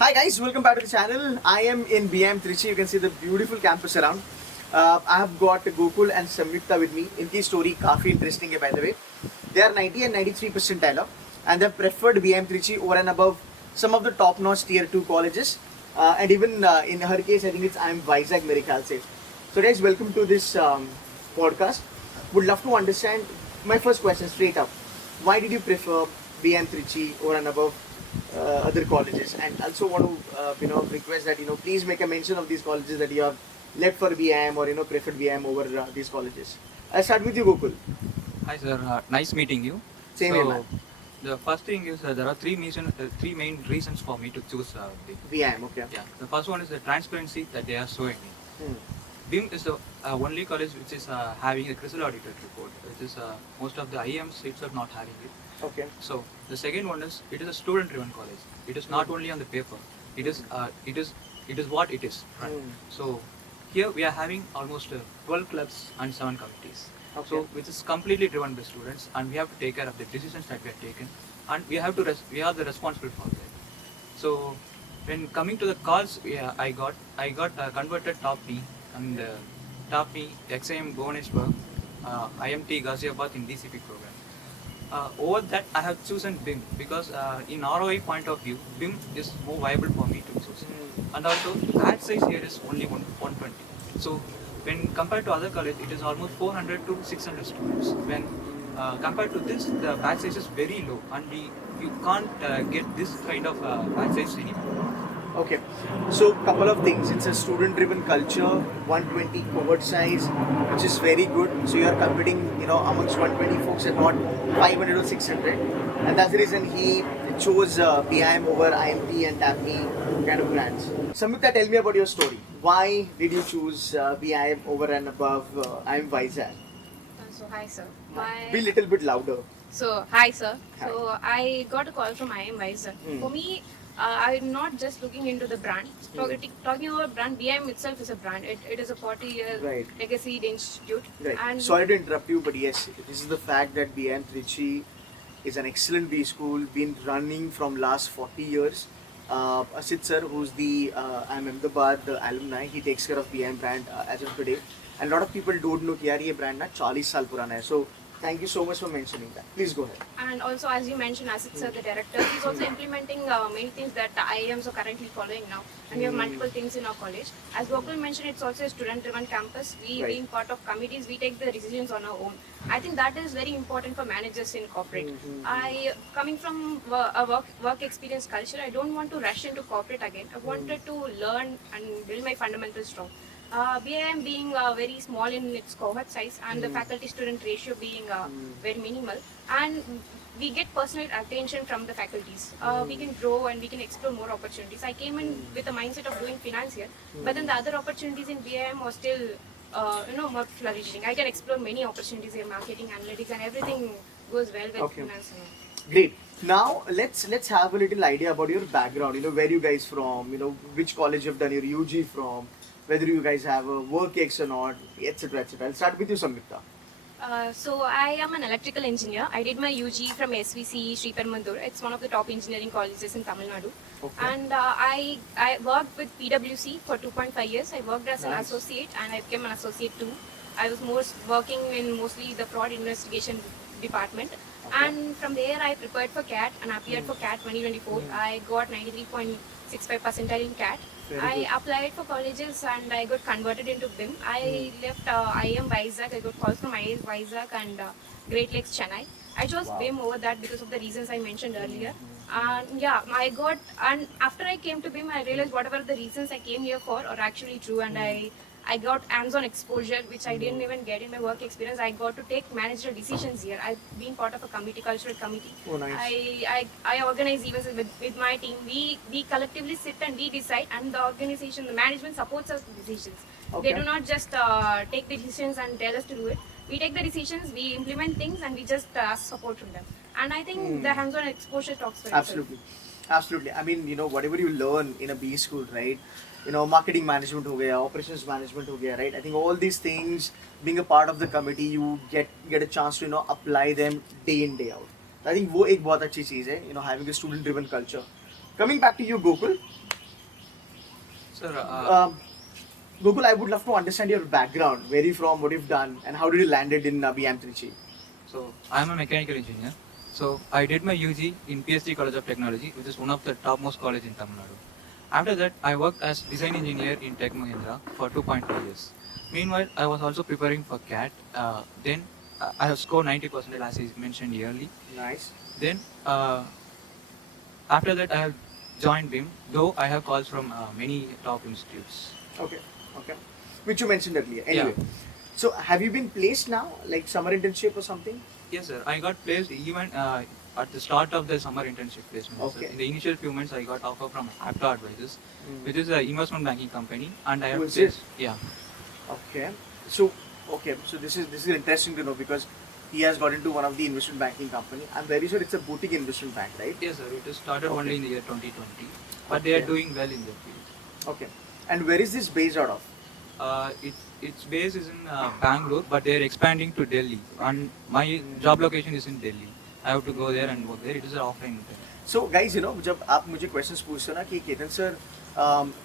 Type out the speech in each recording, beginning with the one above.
Hi guys, welcome back to the channel. I am in BIM Trichy. You can see the beautiful campus around. I have got Gokul and Samyukta with me. इनकी story काफी interesting है by the way. They are 90 and 93 percentile and they have preferred BIM Trichy over and above some of the top-notch tier 2 colleges. And even in her case, I think it's IIM Vizag मेरे ख्याल से. So guys, welcome to this podcast. Would love to understand my first question straight up. Why did you prefer BIM Trichy over and above other colleges? And also want to request that please make a mention of these colleges that you have left for BIM or preferred BIM over these colleges. I'll start with you, Gokul. Hi sir, nice meeting you. Same here, man. The first thing is there are three main reasons for me to choose BIM. BIM, okay. Yeah, the first one is the transparency that they are showing me. Hmm. BIM is the only college which is having a CRISIL audited report, which is most of the IIMs are not having it. Okay. So the second one is it is a student-driven college. It is not only on the paper. It is what it is. Right? So here we are having almost 12 clubs and 7 committees. Okay. So which is completely driven by students, and we have to take care of the decisions that we have taken, and we have to we are the responsible for that. So when coming to the calls, I got converted top me and top me XIM Bhubaneswar, IMT Ghaziabad in DCP program. Over that, I have chosen BIM because in ROI point of view, BIM is more viable for me to choose. And also, batch size here is only 120. So, when compared to other college, it is almost 400 to 600 students. When compared to this, the batch size is very low, and you can't get this kind of batch size anymore. Okay, so couple of things. It's a student-driven culture, 120 cohort size, which is very good. So you are competing, amongst 120 folks and not 500 or 600, and that's the reason he chose BIM over IMT and TAPME kind of brands. Samyukta, tell me about your story. Why did you choose BIM over and above IIM Vizag? So hi sir. Be a little bit louder. So hi sir. Hi. So I got a call from IIM Vizag. For me, I'm not just looking into the brand. Talking about brand, BIM itself is a brand. It is a 40-year legacy institute. Right. And Sorry to interrupt you, but yes, this is the fact that BIM Trichy is an excellent B school, been running from last 40 years. Asit sir, who's the Ahmedabad alumni, he takes care of BIM brand as of today. And a lot of people don't know that this brand is 40 saal purana hai. So thank you so much for mentioning that. Please go ahead. And also, as you mentioned, Asit sir, the director, he's also implementing many things that the IIMs are currently following now. And we have multiple things in our college. As Gokul mentioned, it's also a student-driven campus. We, being part of committees, we take the decisions on our own. I think that is very important for managers in corporate. Coming from a work experience culture, I don't want to rush into corporate again. I wanted to learn and build my fundamentals strong. BIM being very small in its cohort size and the faculty-student ratio being very minimal, and we get personal attention from the faculties. We can grow and we can explore more opportunities. I came in with a mindset of doing finance here, but then the other opportunities in BIM are still more flourishing. I can explore many opportunities in marketing, analytics, and everything goes well with finance. Great. Now let's have a little idea about your background. Where you guys from? Which college you've done your UG from? Whether you guys have a work ex or not, etc. etc. I'll start with you, Samyukta. So I am an electrical engineer. I did my UG from SVC Sri Permandur. It's one of the top engineering colleges in Tamil Nadu. Okay. And I worked with PwC for 2.5 years. I worked as an associate and I became an associate too. I was working in mostly the fraud investigation department. Okay. And from there I prepared for CAT and appeared for CAT 2024. I got 93.65 percentile in CAT. I applied for colleges and I got converted into BIM. I left IIM Vizag. I got calls from IIM Vizag and Great Lakes Chennai. I chose BIM over that because of the reasons I mentioned earlier. And and after I came to BIM, I realized whatever the reasons I came here for are actually true, and I got hands-on exposure, which I didn't even get in my work experience. I got to take managerial decisions here. I've been part of a cultural committee. Oh, nice. I organize events with my team. We collectively sit and we decide, and the organization, the management supports us with decisions. Okay. They do not just take the decisions and tell us to do it. We take the decisions, we implement things, and we just ask support from them. And I think the hands-on exposure talks for itself. Absolutely. I mean, whatever you learn in a B school, right? Marketing management ho gaya, operations management ho gaya, right? I think all these things, being a part of the committee, you get a chance to apply them day in, day out. I think वो एक बहुत अच्छी चीज़ है, having a student-driven culture. Coming back to you, Gokul, Sir, Gokul, I would love to understand your background. Where are you from? What you've done? And how did you landed in BIM Trichy? so I am a mechanical engineer. So I did my UG in PSD College of Technology, which is one of the topmost college in Tamil Nadu. After that, I worked as design engineer in Tech Mahindra for 2.5 years. Meanwhile, I was also preparing for CAT. Then I have scored 90% as I mentioned earlier. Nice. Then after that, I have joined BIM, though I have calls from many top institutes. Okay. Okay. Which you mentioned earlier. Anyway. Yeah. So have you been placed now? Like summer internship or something? Yes, sir. I got placed even at the start of the summer internship placement. Okay. Sir. In the initial few months, I got offer from Apta Advisors, Mm. which is an investment banking company, and I have Who is placed. it? Yeah. Okay. So this is interesting to know because he has got into one of the investment banking company. I'm very sure it's a boutique investment bank, right? Yes, sir. It is started Okay. only in the year 2020, but they are Okay. doing well in their field. Okay. And where is this based out of? Its base is in Bangalore, but they are expanding to Delhi, and my job location is in Delhi. I have to go there and work there. It is an offline intern. So guys, you know, जब आप मुझे questions पूछते हो ना कि Ketan sir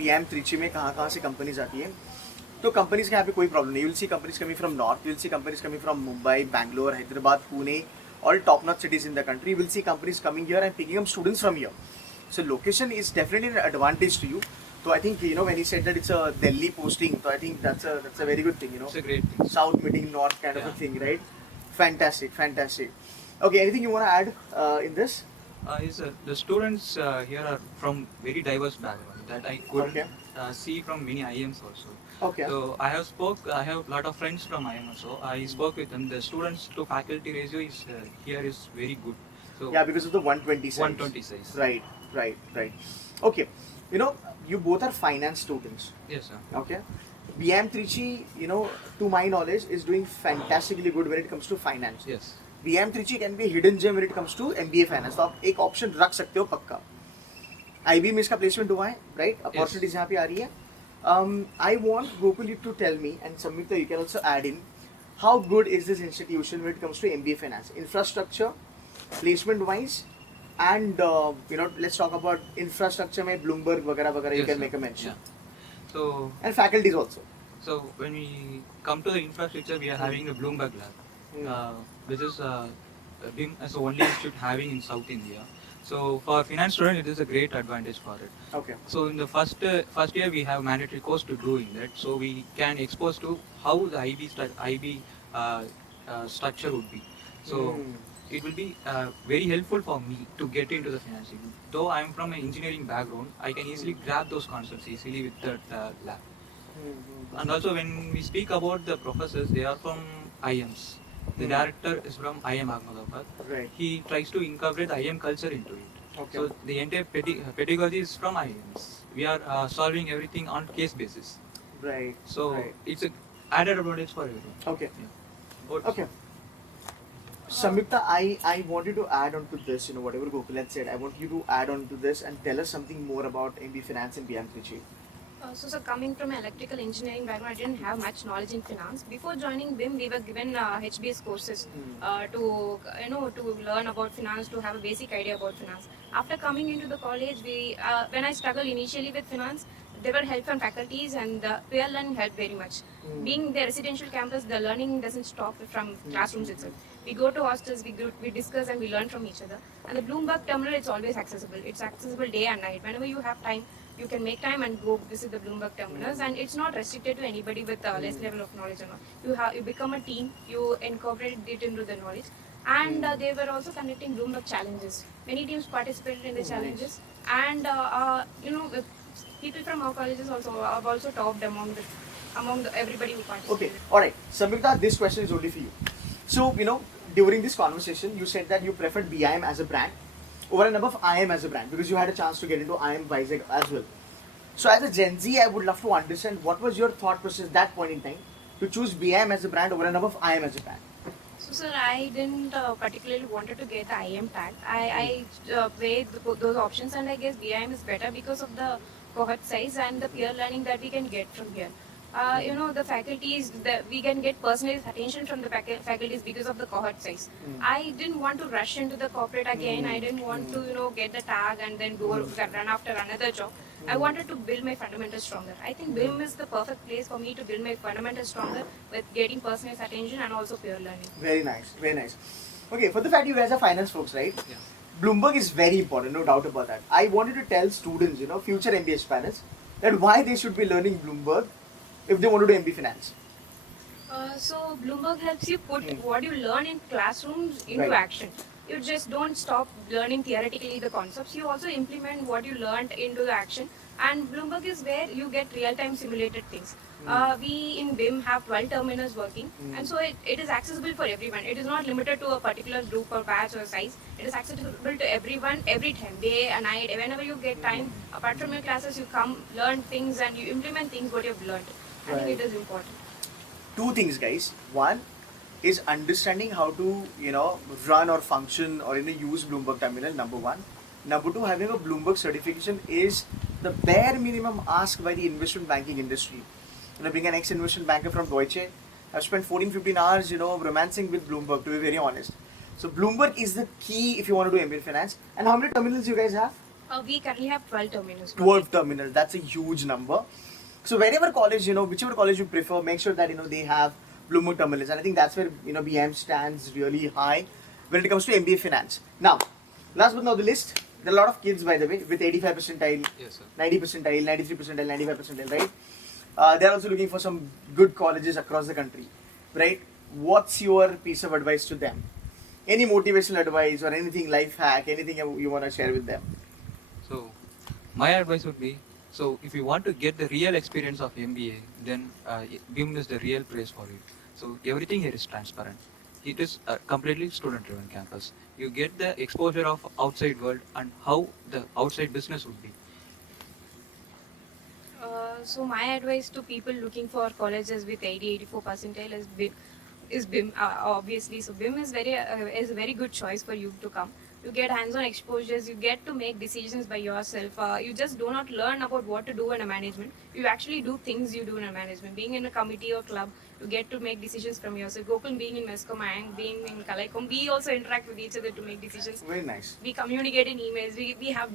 BIM Trichy में कहाँ से companies आती हैं, तो companies के यहाँ पे कोई problem नहीं. You will see companies coming from north, you will see companies coming from Mumbai, Bangalore, Hyderabad, Pune, all top-notch cities in the country. You will see companies coming here and picking up students from here. So location is definitely an advantage to you. So I think, you know, when he said that it's a Delhi posting, so I think that's a very good thing, you know. It's a great thing. South meeting north kind of a Yeah. thing, right? Fantastic, fantastic. Okay, anything you want to add in this? Yes, sir. The students here are from very diverse background that I could Okay. see from many IIMs also. Okay. So I have a lot of friends from IIM also. I spoke with them. The students to faculty ratio is here is very good. So Yeah, because of the 120 size. 120 size. Right. Okay, you know, you both are finance students. Yes, sir. Okay. BIM Trichy, you know, to my knowledge, is doing fantastically good when it comes to finance. Yes. BIM Trichy can be a hidden gem when it comes to MBA finance. तो आप एक option रख सकते हो पक्का. IB में इसका placement हुआ है, right? Opportunities यहाँ पे आ रही है. I want Gokul you to tell me, and Samyukta, you can also add in, how good is this institution when it comes to MBA finance? Infrastructure, placement wise, and you know, let's talk about infrastructure में Bloomberg वगैरह you Yes, can sir. make a mention. Yeah. So And faculties also. So when we come to the infrastructure, we are having the Bloomberg lab, which is BIM as the only institute having in South India. So for finance student, it is a great advantage for it. Okay. So in the first year, we have mandatory course to do in that, so we can expose to how the IB structure would be. So it will be very helpful for me to get into the financing. Though I am from an engineering background, I can easily grab those concepts easily with that lab. And also when we speak about the professors, they are from IIMs. The director is from IIM Ahmedabad. Right. He tries to incorporate IIM culture into it. Okay. So the entire pedagogy is from IIMs. We are solving everything on case basis. Right. So Right. it's a added advantage for everyone. Okay. Yeah. Okay. Samyukta, I want you to add on to this, you know, whatever Gokul had said, I want you to add on to this and tell us something more about MB Finance and BIM Trichy. So coming from an electrical engineering background, I didn't have much knowledge in finance. Before joining BIM, we were given HBS courses to learn about finance, to have a basic idea about finance. After coming into the college, when I struggled initially with finance, there were help from faculties and the peer learning helped very much. Being the residential campus, the learning doesn't stop from classrooms itself. We go to hostels, we discuss and we learn from each other. And the Bloomberg terminal, it's always accessible. It's accessible day and night. Whenever you have time, you can make time and go visit the Bloomberg terminals, and it's not restricted to anybody with less level of knowledge or not. You become a team, you incorporate it into the knowledge, and they were also conducting Bloomberg challenges. Many teams participated in the challenges, and people from our colleges also have also topped among everybody who participated. Okay, alright. Samyukta, this question is only for you. So, you know, during this conversation, you said that you preferred BIM as a brand over and above IIM as a brand because you had a chance to get into IIM Vizag as well. So as a Gen Z, I would love to understand what was your thought process at that point in time to choose BIM as a brand over and above IIM as a brand. So sir, I didn't particularly wanted to get the IM tag. I weighed those options, and I guess BIM is better because of the cohort size and the peer learning that we can get from here. The faculties, we can get personalized attention from the faculties because of the cohort size. I didn't want to rush into the corporate again. I didn't want to, get the tag and then run after another job. I wanted to build my fundamentals stronger. I think BIM is the perfect place for me to build my fundamentals stronger with getting personalized attention and also peer learning. Very nice, very nice. Okay, for the fact you guys are finance folks, right? Yeah. Bloomberg is very important, no doubt about that. I wanted to tell students, future MBA aspirants, that why they should be learning Bloomberg if they want to do MBA finance. So Bloomberg helps you put what you learn in classrooms into Right. action. You just don't stop learning theoretically the concepts. You also implement what you learned into the action. And Bloomberg is where you get real-time simulated things. We in BIM have 12 terminals working, and so it is accessible for everyone. It is not limited to a particular group or batch or size. It is accessible to everyone every time, day and night. Whenever you get time, apart from your classes, you come, learn things, and you implement things what you have learned. I think Right. it is important. Two things, guys. One is understanding how to, run or function or use Bloomberg terminal, number one. Number two, having a Bloomberg certification is the bare minimum asked by the investment banking industry. Being an ex-investment banker from Deutsche, I've spent 14-15 hours, romancing with Bloomberg, to be very honest. So Bloomberg is the key if you want to do MBA finance. And how many terminals you guys have? We currently have 12 terminals. 12 terminals. That's a huge number. So wherever college, whichever college you prefer, make sure that, they have Bloomberg terminals. And I think that's where, BM stands really high when it comes to MBA finance. Now, last but not the list, there are a lot of kids, by the way, with 85 percentile, Yes, sir. 90 percentile, 93 percentile, 95 percentile, right? They're also looking for some good colleges across the country, right? What's your piece of advice to them? Any motivational advice or anything, life hack, anything you want to share with them? So, my advice would be, so if you want to get the real experience of MBA, then BIM is the real place for it. So everything here is transparent. It is a completely student-driven campus. You get the exposure of outside world and how the outside business would be. So my advice to people looking for colleges with 80-84 percentile is BIM, obviously. So BIM is a very good choice for you to come. You get hands-on exposures. You get to make decisions by yourself. You just do not learn about what to do in a management. You actually do things you do in a management. Being in a committee or club, you get to make decisions from yourself. Gokul being in Mescom, Ayang being in Kalaikom, we also interact with each other to make decisions. Very nice. We communicate in emails. We have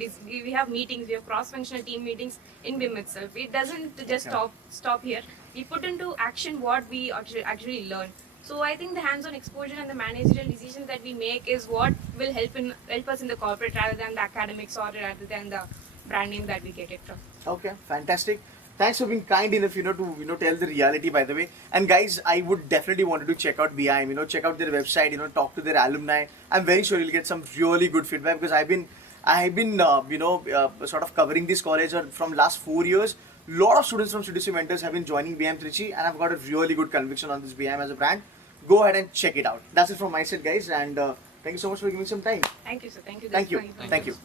meetings. We have cross-functional team meetings in BIM itself. It doesn't just stop here. We put into action what we actually learn. So I think the hands-on exposure and the managerial decisions that we make is what will help us in the corporate rather than the academics or rather than the brand name that we get it from. Okay, fantastic. Thanks for being kind enough, to tell the reality, by the way. And guys, I would definitely want to check out BIM, check out their website, talk to their alumni. I'm very sure you'll get some really good feedback because I've been sort of covering this college from last 4 years. A lot of students from Studio Mentors have been joining BIM Trichy, and I've got a really good conviction on this BIM as a brand. Go ahead and check it out. That's it from my side, guys, and thank you so much for giving some time. Thank you, sir. Thank you. Thank you. That's fine. Thank you.